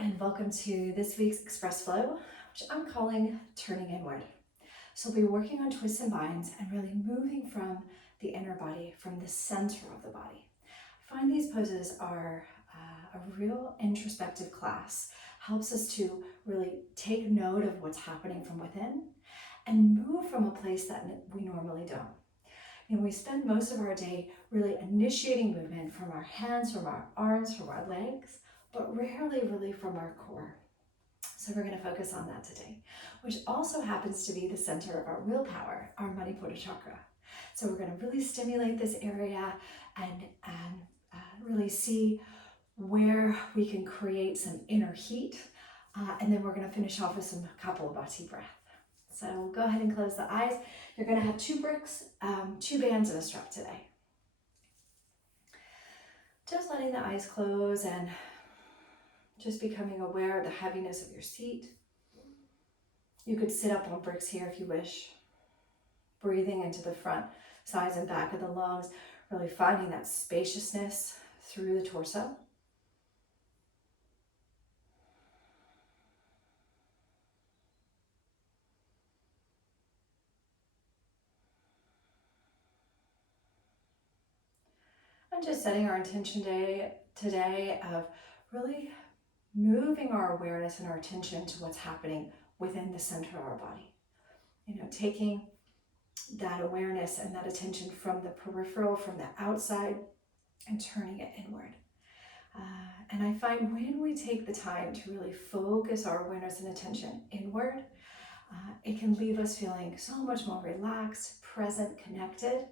and welcome to this week's Express Flow, which I'm calling Turning Inward. So we'll be working on twists and binds and really moving from the inner body, from the center of the body. I find these poses are a real introspective class, helps us to really take note of what's happening from within and move from a place that we normally don't. And we spend most of our day really initiating movement from our hands, from our arms, from our legs, but rarely really from our core. So we're going to focus on that today, which also happens to be the center of our willpower, our Manipura chakra. So we're going to really stimulate this area and really see where we can create some inner heat. And then we're going to finish off with a couple of bati breath. So we'll go ahead and close the eyes. You're going to have 2 bricks, 2 bands and a strap today. Just letting the eyes close and just becoming aware of the heaviness of your seat. You could sit up on bricks here if you wish. Breathing into the front, sides and back of the lungs, really finding that spaciousness through the torso. And just setting our intention today of really moving our awareness and our attention to what's happening within the center of our body. Taking that awareness and that attention from the peripheral, from the outside, and turning it inward. And I find when we take the time to really focus our awareness and attention inward, it can leave us feeling so much more relaxed, present, connected,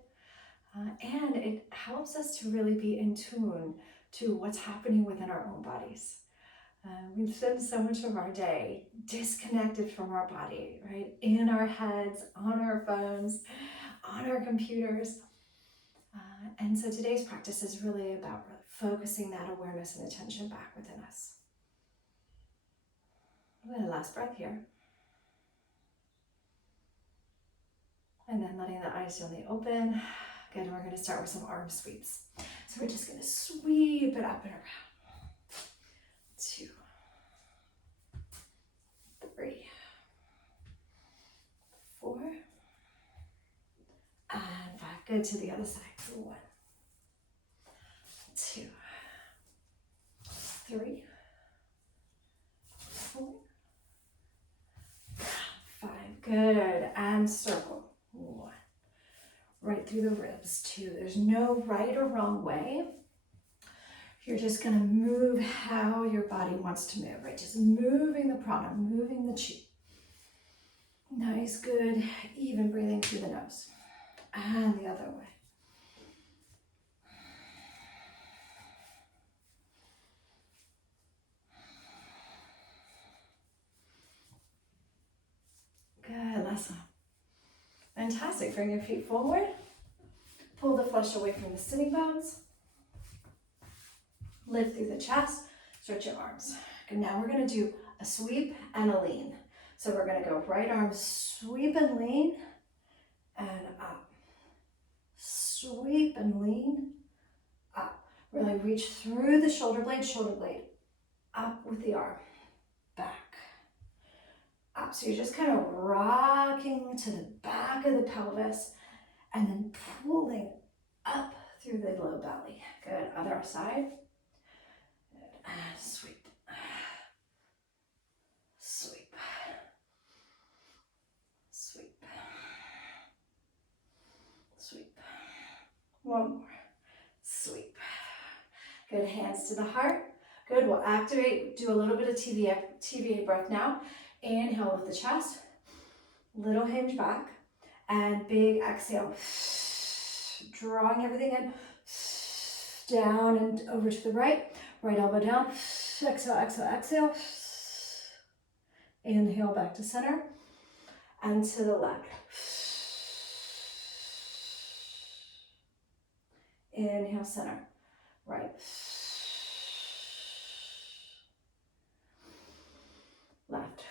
and it helps us to really be in tune to what's happening within our own bodies. We spend so much of our day disconnected from our body, right? In our heads, on our phones, on our computers. And so today's practice is really about focusing that awareness and attention back within us. And last breath here. And then letting the eyes gently open. Good, and we're going to start with some arm sweeps. So we're just going to sweep it up and around. 2, 3, 4, and 5. Good, to the other side. 1, 2, 3, 4, 5. Good, and circle. 1. Right through the ribs. 2. There's no right or wrong way. You're just going to move how your body wants to move, right? Just moving the prana, moving the chi. Nice, good, even breathing through the nose. And the other way. Good, last one. Fantastic. Bring your feet forward. Pull the flesh away from the sitting bones. Lift through the chest. Stretch your arms. And now we're going to do a sweep and a lean. So we're going to go right arm, sweep and lean, and up. Sweep and lean, up. Really reach through the shoulder blade, up with the arm, back, up. So you're just kind of rocking to the back of the pelvis and then pulling up through the low belly. Good, other side. Good. And sweep. Sweep. Sweep. Sweep. One more. Sweep. Good, hands to the heart. Good, we'll activate, do a little bit of TVA breath now. Inhale with the chest, little hinge back, and big exhale. Drawing everything in, down and over to the right elbow down. Exhale, exhale, exhale. Inhale back to center, and to the left. Inhale, center, right. Left.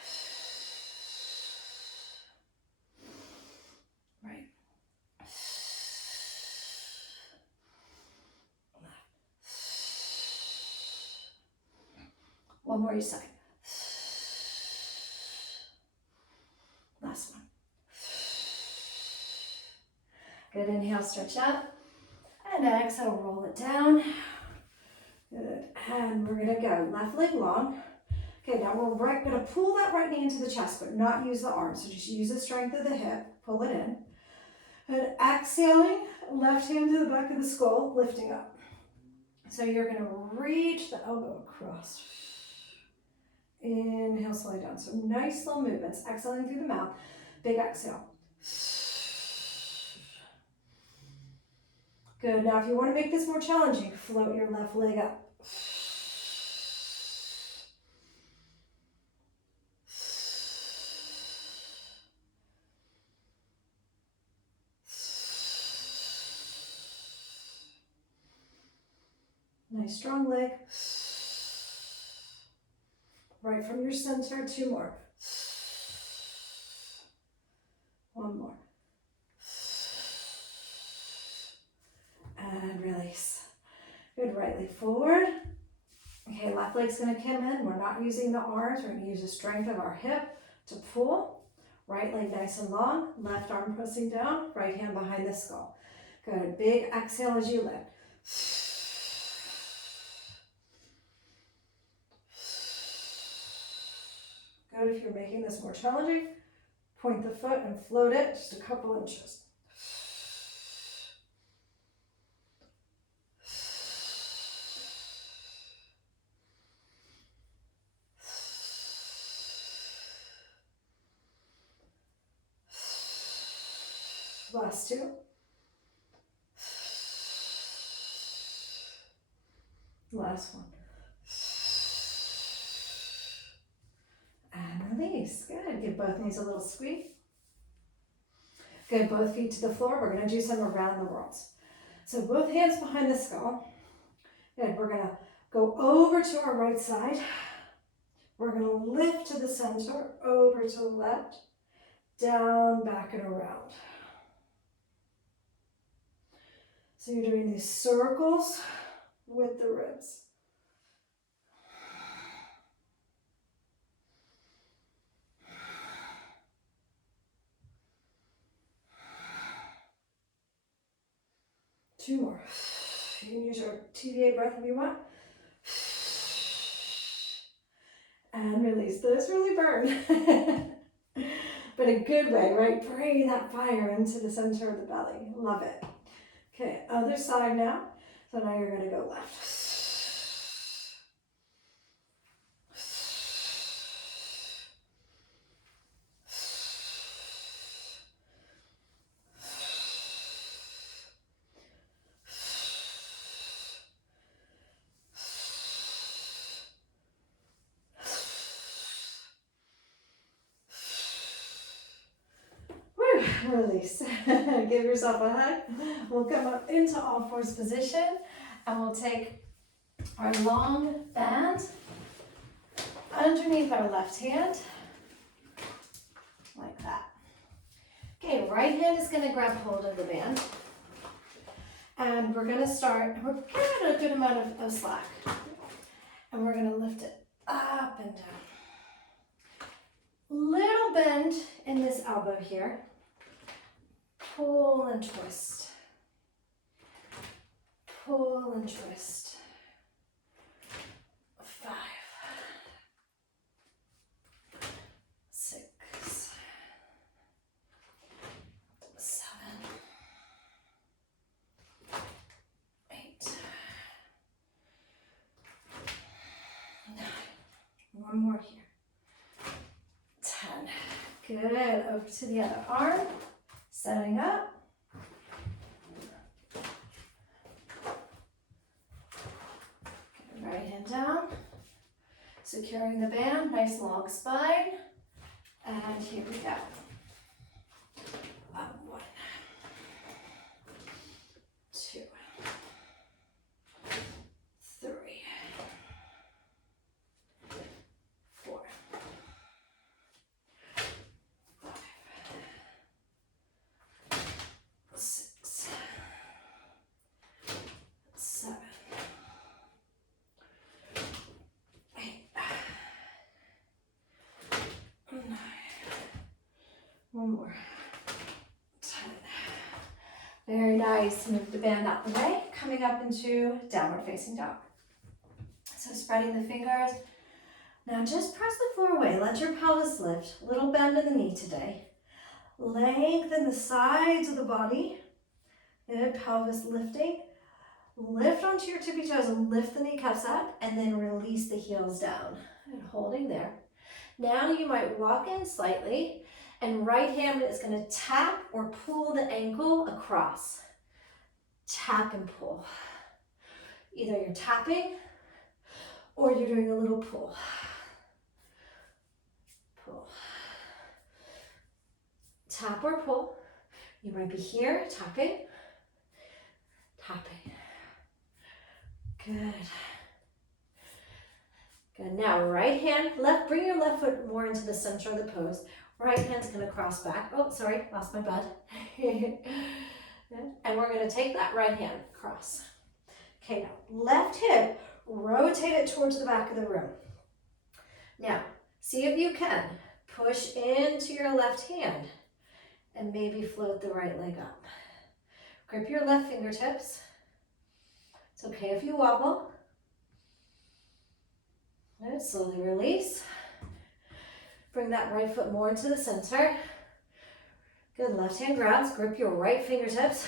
Right. Left. One more each side. Last one. Good, inhale, stretch up. And exhale, roll it down. Good, and we're gonna go left leg long. Okay, now we're gonna pull that right knee into the chest, but not use the arm. So just use the strength of the hip, pull it in. And exhaling, left hand to the back of the skull, lifting up. So you're gonna reach the elbow across. Inhale, slowly down. So nice slow movements. Exhaling through the mouth. Big exhale. Good. Now if you want to make this more challenging, float your left leg up. Nice strong leg. Right from your center, 2 more. One more. And release. Good, right leg forward. Okay, left leg's gonna come in. We're not using the arms. We're gonna use the strength of our hip to pull. Right leg nice and long. Left arm pressing down. Right hand behind the skull. Good, big exhale as you lift. Good, if you're making this more challenging, point the foot and float it just a couple inches. Last 2. Last one. And release. Good. Give both knees a little squeeze. Good. Both feet to the floor. We're going to do some around the world. So both hands behind the skull. Good. We're going to go over to our right side. We're going to lift to the center, over to the left, down, back, and around. So you're doing these circles with the ribs. Two more. You can use your TVA breath if you want. And release. Those really burn. But a good way, right? Bring that fire into the center of the belly. Love it. Okay, other side now. So now you're going to go left. Release. Give yourself a hug. We'll come up into all fours position and we'll take our long band underneath our left hand like that. Okay, right hand is going to grab hold of the band and we're going to start, we're going to have a good amount of slack and we're going to lift it up and down. Little bend in this elbow here. Pull and twist. Pull and twist. 5, 6, 7, 8, 9. One more here. 10. Good. Over to the other arm. Setting up. Right hand down. Securing the band. Nice long spine. And here we go. Up 1, 2, 3, 4, 5, 6, 7, 8, more. 10. Very nice. Move the band out the way, coming up into downward facing dog. So spreading the fingers. Now just press the floor away. Let your pelvis lift. Little bend in the knee today. Lengthen the sides of the body. Good, pelvis lifting. Lift onto your tippy toes and lift the kneecaps up, and then release the heels down. And holding there. Now you might walk in slightly, and right hand is going to tap or pull the ankle across. Tap and pull. Either you're tapping or you're doing a little pull. Pull. Tap or pull. You might be here, tapping, tapping. Good. Good. Now right hand, bring your left foot more into the center of the pose. Right hand's going to cross back. Oh, sorry, lost my bud. And we're going to take that right hand, cross. Okay, now left hip, rotate it towards the back of the room. Now, see if you can push into your left hand and maybe float the right leg up. Grip your left fingertips. It's okay if you wobble. Good, slowly release. Bring that right foot more into the center. Good, left hand grabs, grip your right fingertips.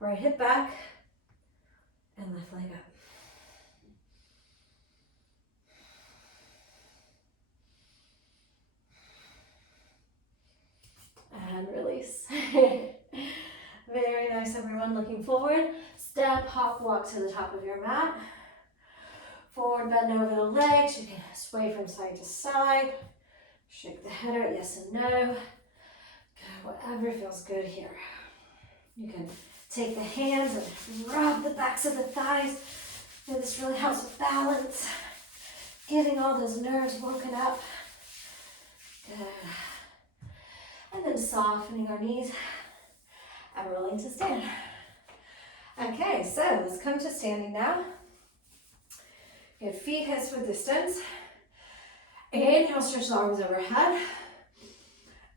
Right hip back and left leg up. And release. Very nice, everyone. Looking forward. Step, hop, walk to the top of your mat. Forward bend over the legs. You can sway from side to side. Shake the head out, yes and no. Good, whatever feels good here. You can take the hands and rub the backs of the thighs. This really helps with balance. Getting all those nerves woken up. Good. And then softening our knees and rolling to stand. Okay, so let's come to standing now. Good, feet hips width distance. Inhale, stretch the arms overhead.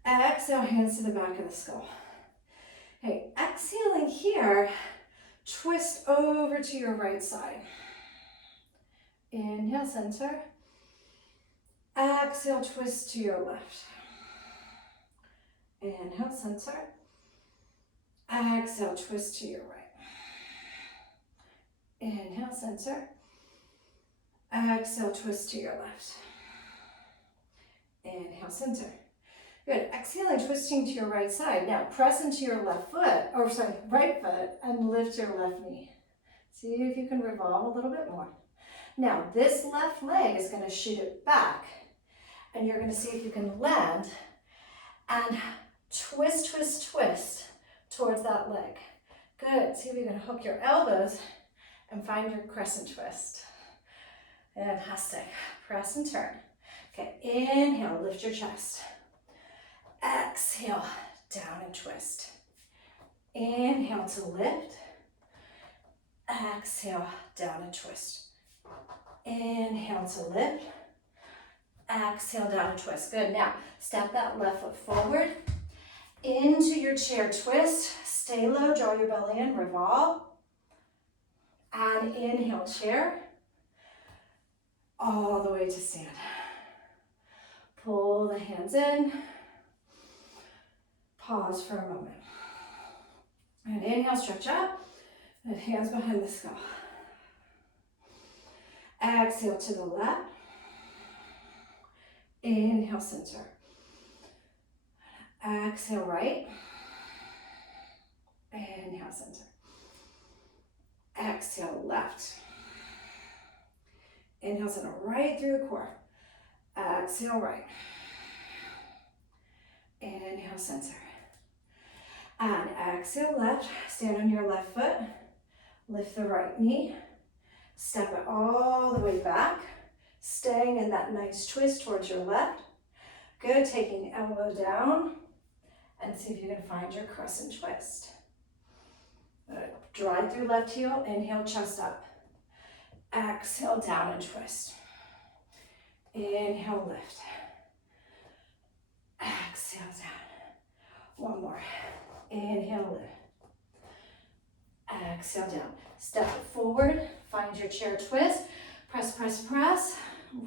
Exhale, hands to the back of the skull. Okay, exhaling here, twist over to your right side. Inhale, center. Exhale, twist to your left. Inhale, center. Exhale, twist to your right. Inhale, center. Exhale, twist to your left. Inhale, center. Good. Exhaling, twisting to your right side. Now press into your right foot and lift your left knee. See if you can revolve a little bit more. Now this left leg is going to shoot it back, and you're going to see if you can land and twist, twist, twist towards that leg. Good. See if you can hook your elbows and find your crescent twist. Fantastic. Press and turn. Okay, inhale, lift your chest. Exhale, down and twist. Inhale to lift. Exhale, down and twist. Inhale to lift. Exhale, down and twist. Good. Now, step that left foot forward. Into your chair twist. Stay low, draw your belly in, revolve. And inhale, chair. All the way to stand. Pull the hands in. Pause for a moment. And inhale, stretch up. And hands behind the skull. Exhale to the left. Inhale, center. Exhale, right. Inhale, center. Exhale, left. Inhale, center, right through the core. Exhale, right. Inhale, center. And exhale, left. Stand on your left foot. Lift the right knee. Step it all the way back. Staying in that nice twist towards your left. Good, taking elbow down. And see if you can find your crescent twist. Good. Drive through left heel. Inhale, chest up. Exhale, down and twist. Inhale, lift. Exhale, down. One more. Inhale, lift. Exhale down. Step it forward. Find your chair twist. Press, press, press.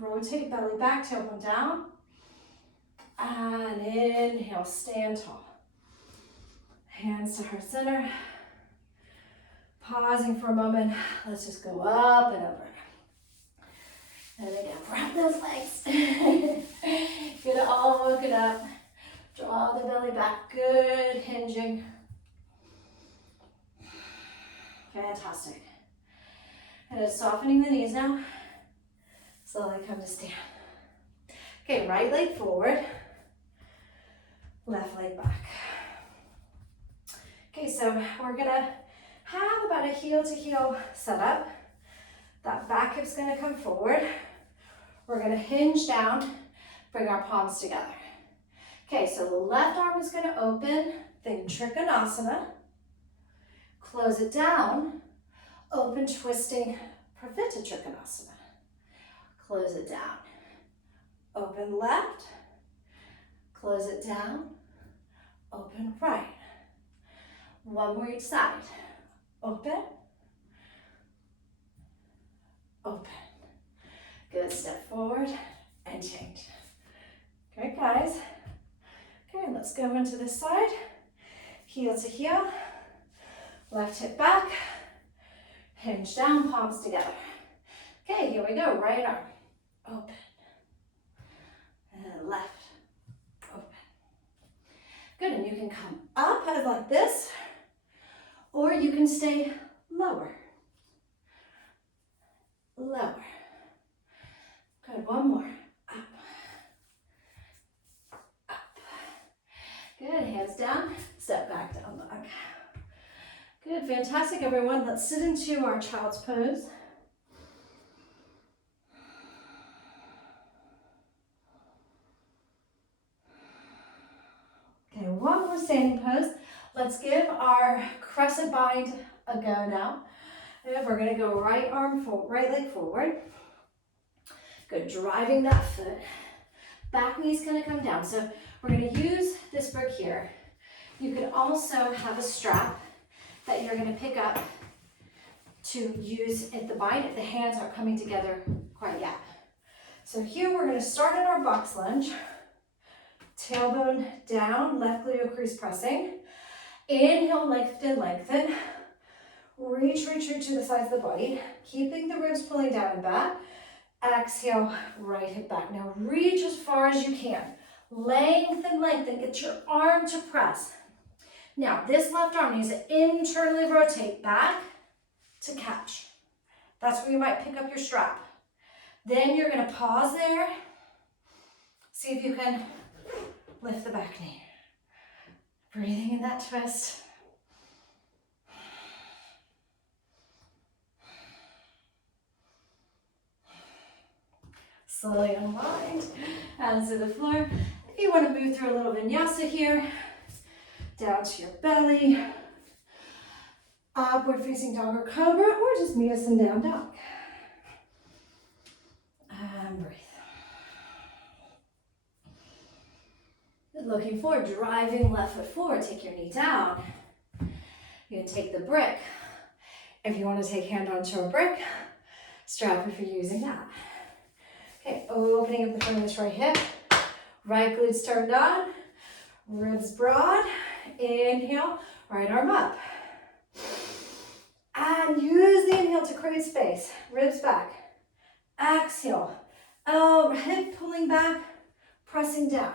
Rotate belly back, tailbone down. And inhale, stand tall. Hands to heart center. Pausing for a moment. Let's just go up and over. And again, wrap those legs. Get it all woken up. Draw the belly back. Good hinging. Fantastic. And it's softening the knees now. Slowly come to stand. Okay, right leg forward. Left leg back. Okay, so we're gonna have about a heel to heel setup. That back hip's gonna come forward. We're gonna hinge down, bring our palms together. Okay, so the left arm is gonna open, think Trikonasana. Close it down, open twisting Pravita Trikonasana. Close it down, open left, close it down, open right. One more each side. Open, open. Good, step forward and change. Okay, guys. Okay, let's go into this side. Heel to heel. Left hip back. Hinge down, palms together. Okay, here we go. Right arm. Open. And left. Open. Good, and you can come up as like this, or you can stay lower. Lower. Good, one more. Up. Up. Good, hands down, step back down dog. Good, fantastic everyone. Let's sit into our child's pose. Okay, one more standing pose. Let's give our crescent bind a go now. And we're gonna go right arm forward, right leg forward. Good, driving that foot. Back knee's gonna come down. So we're gonna use this brick here. You could also have a strap that you're gonna pick up to use at the bind if the hands aren't coming together quite yet. So here we're gonna start in our box lunge. Tailbone down, left gluteal crease pressing. Inhale, lengthen, lengthen. Reach, reach, reach to the sides of the body, keeping the ribs pulling down and back. Exhale, right hip back. Now reach as far as you can. Lengthen, lengthen, get your arm to press. Now this left arm needs to internally rotate back to catch. That's where you might pick up your strap. Then you're gonna pause there. See if you can lift the back knee. Breathing in that twist. Slowly unwind, hands to the floor. If you want to move through a little vinyasa here, down to your belly, upward facing dog or cobra, or just meet us in down dog. And breathe. Looking forward, driving left foot forward, take your knee down. You can take the brick. If you want to take hand onto a brick, strap if you're using that. Okay, opening up the front of this right hip. Right glutes turned on. Ribs broad. Inhale, right arm up. And use the inhale to create space. Ribs back. Exhale. Hip pulling back, pressing down.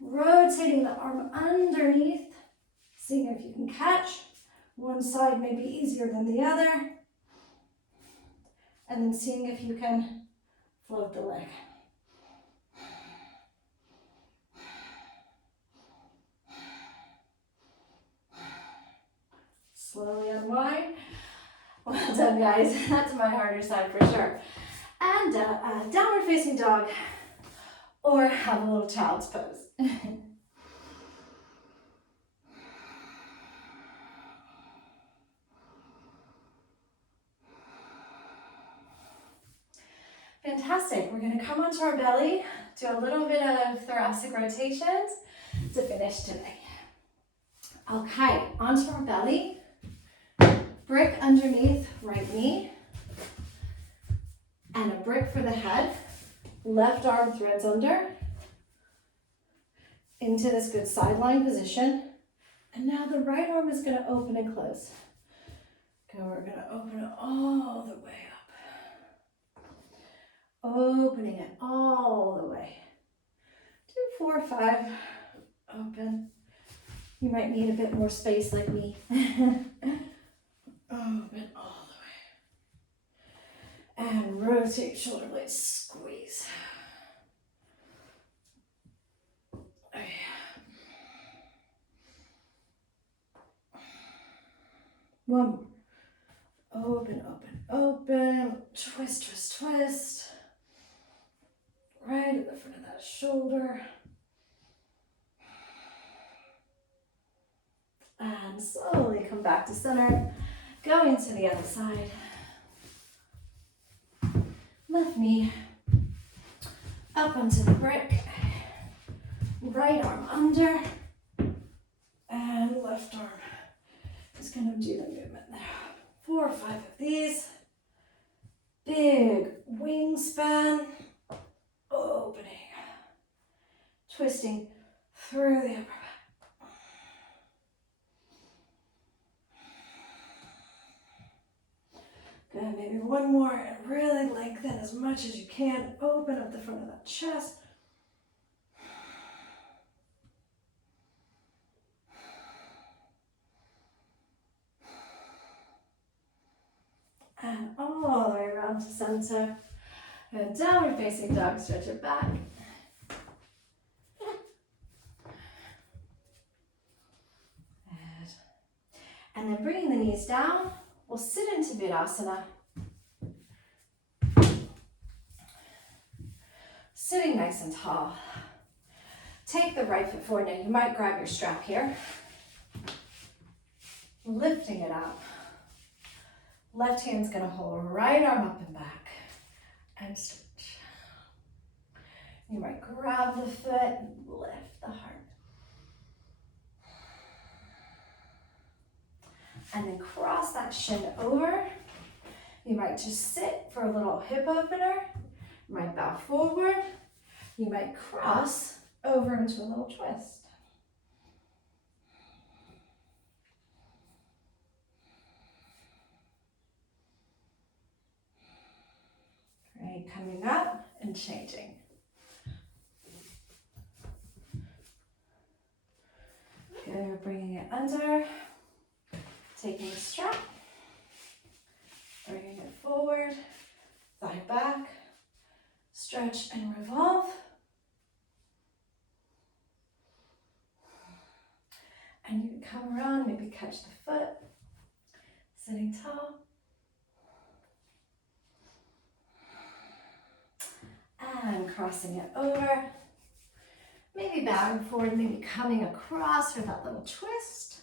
Rotating the arm underneath. Seeing if you can catch. One side may be easier than the other. And then seeing if you can float the leg. Slowly unwind. Well done, guys. That's my harder side for sure. And downward facing dog, or have a little child's pose. Fantastic. We're going to come onto our belly, do a little bit of thoracic rotations to finish today. Okay, onto our belly. Brick underneath right knee. And a brick for the head. Left arm threads under. Into this good sideline position. And now the right arm is going to open and close. Okay, we're going to open it all the way up. Opening it all the way. 2, 4, 5. Open. You might need a bit more space like me. Open all the way. And rotate shoulder blades, squeeze. One more. Open, open, open. Twist, twist, twist. Right at the front of that shoulder. And slowly come back to center. Going to the other side. Left knee up onto the brick. Right arm under. And left arm is going to do the movement there. 4 or 5 of these. Big wingspan. Opening. Twisting through the upper back. Good, maybe one more and really lengthen as much as you can. Open up the front of that chest. And all the way around to center. And downward facing dog, stretch it back. Good. And then bringing the knees down, we'll sit into Virasana. Sitting nice and tall. Take the right foot forward. Now you might grab your strap here. Lifting it up. Left hand's gonna hold right arm up and back. And stretch. You might grab the foot and lift the heart. And then cross that shin over. You might just sit for a little hip opener. You might bow forward. You might cross over into a little twist. Great, coming up and changing. Good, bringing it under. Taking the strap. Bringing it forward. Thigh back. Stretch and revolve. And you can come around, maybe catch the foot. Sitting tall. And crossing it over. Maybe bowing forward, maybe coming across for that little twist.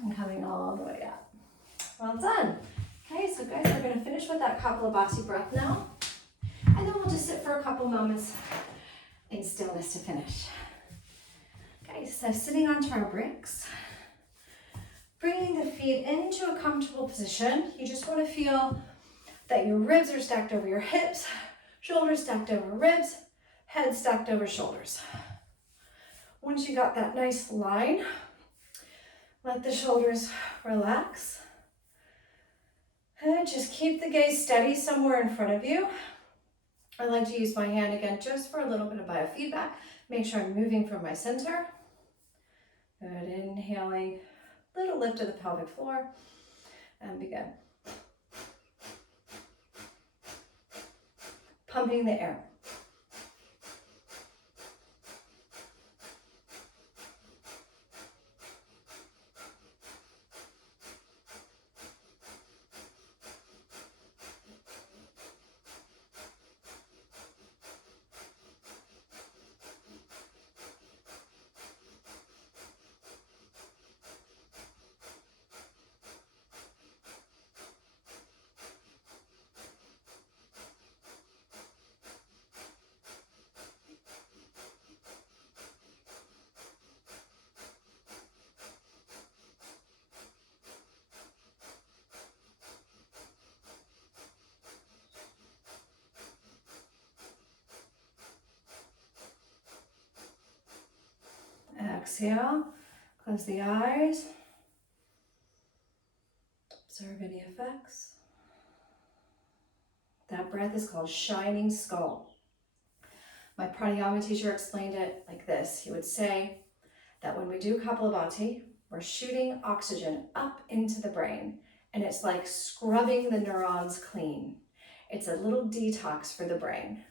And coming all the way up. Well done. Okay, so guys, we're going to finish with that Kapalabhati breath now. And then we'll just sit for a couple moments in stillness to finish. Okay, so sitting onto our bricks. Bringing the feet into a comfortable position. You just want to feel that your ribs are stacked over your hips, shoulders stacked over ribs, head stacked over shoulders. Once you got that nice line, let the shoulders relax. And just keep the gaze steady somewhere in front of you. I like to use my hand again just for a little bit of biofeedback. Make sure I'm moving from my center. Good, inhaling, little lift of the pelvic floor, and begin. Pumping the air. exhale, close the eyes. Observe any effects. That breath is called shining skull. My pranayama teacher explained it like this. He would say that when we do Kapalabhati, we're shooting oxygen up into the brain, and it's like scrubbing the neurons clean. It's a little detox for the brain,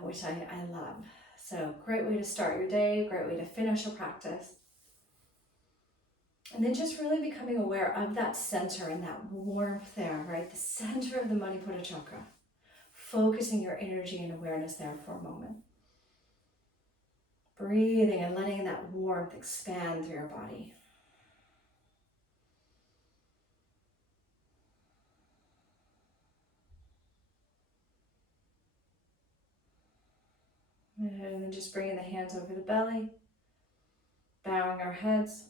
which I love. So great way to start your day, great way to finish a practice. And then just really becoming aware of that center and that warmth there, right? The center of the Manipura chakra. Focusing your energy and awareness there for a moment. Breathing and letting that warmth expand through your body. And then just bringing the hands over the belly, bowing our heads.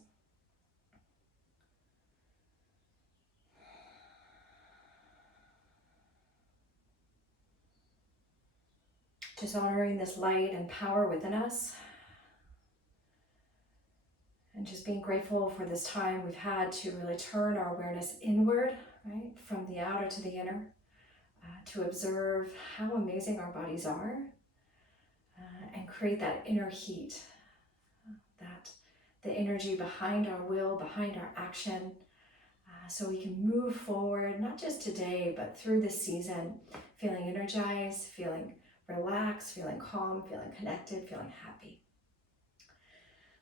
Just honoring this light and power within us. And just being grateful for this time we've had to really turn our awareness inward, right? From the outer to the inner, to observe how amazing our bodies are, and create that inner heat, that the energy behind our will, behind our action, so we can move forward, not just today, but through this season, feeling energized, feeling relaxed, feeling calm, feeling connected, feeling happy.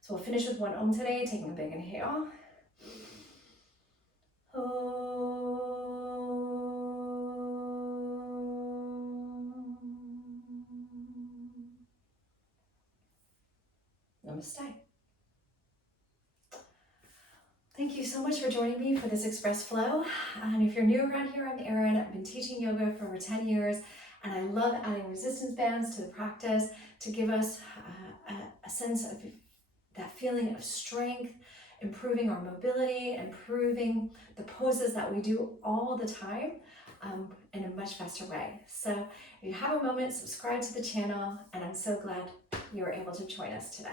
So we'll finish with one Om today, taking a big inhale. Namaste. Thank you so much for joining me for this Express Flow. And if you're new around here, I'm Erin. I've been teaching yoga for over 10 years, and I love adding resistance bands to the practice to give us a sense of that feeling of strength, improving our mobility, improving the poses that we do all the time in a much faster way. So if you have a moment, subscribe to the channel, and I'm so glad you were able to join us today.